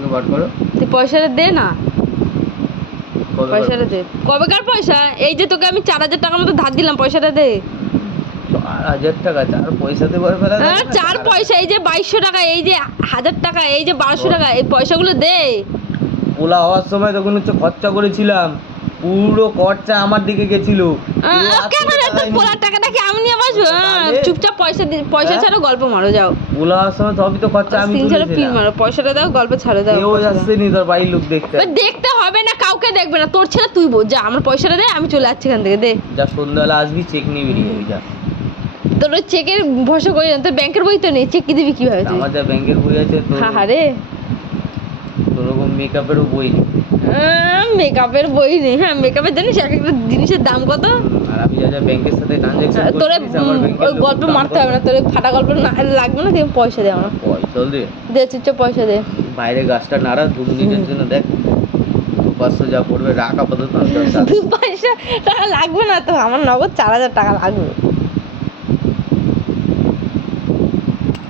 থেকে বার করো। তুই পয়সাটা দে না, পয়সাটা দে। কবেকার পয়সা? এই যে তোকে আমি 4000 টাকার মতো ধার দিলাম, পয়সাটা দে। 4000 টাকা? 4 পয়সা দেবার বেলা 4 পয়সা, এই যে 2200 টাকা, এই যে 1000 টাকা, এই যে 1200 টাকা, এই পয়সাগুলো দে। ওলা হওয়ার সময় তখন হচ্ছে খরচা করেছিলাম, পুরো খরচা আমার দিকে গেছিল। কেন রে, তোর পোলার টাকাটা কি আমি নিয়ে বসবো? চুপচাপ পয়সা ছাড়ো, গল্প মারো যাও। ওলা হওয়ার সময় সবই তো খরচা আমি তিন ছাড়ো পিন মারো, পয়সাটা দাও, গল্প ছাড়ো দাও। কেউ আসছে নি তোর বাড়ির লোক দেখতে। দেখতে হবে না, কাউকে দেখবে না, তোর ছেলে তুই বোঝ। যা, আমার পয়সাটা দে, আমি চলে যাচ্ছি এখান থেকে, দে। যা সন্ধ্যাবেলা আসবি, চেক নিয়ে বেরিয়ে যাবি, যা। তোর ওই চেকের ভরসা করি না, তোর ব্যাংকের বই তো নেই, চেক কি দিবি কিভাবে তুই? আমার যা ব্যাংকের বই আছে হ্যাঁ রে, তোর ওরকম মেকআপেরও বই নেই। মেকআপের বই নেই? হ্যাঁ, মেকআপের জানিস এক একটা জিনিসের দাম কত? আর আমি যা যা ব্যাংকের সাথে ট্রানজাকশন তোরে করছিস, আমার ব্যাংকের ওই গল্প মারতে হবে না, তোর ফাটা গল্প না লাগবে না, তুই পয়সা দে আমার। পয়সা দে, দে চুপচাপ পয়সা দে। বাইরে গাছটা নাড়া 2 মিনিটের জন্য, দেখ 500 যা পড়বে রাখ আপাতত। 2 পয়সা টাকা লাগবে না তো, আমার নগদ 4000 টাকা লাগবে।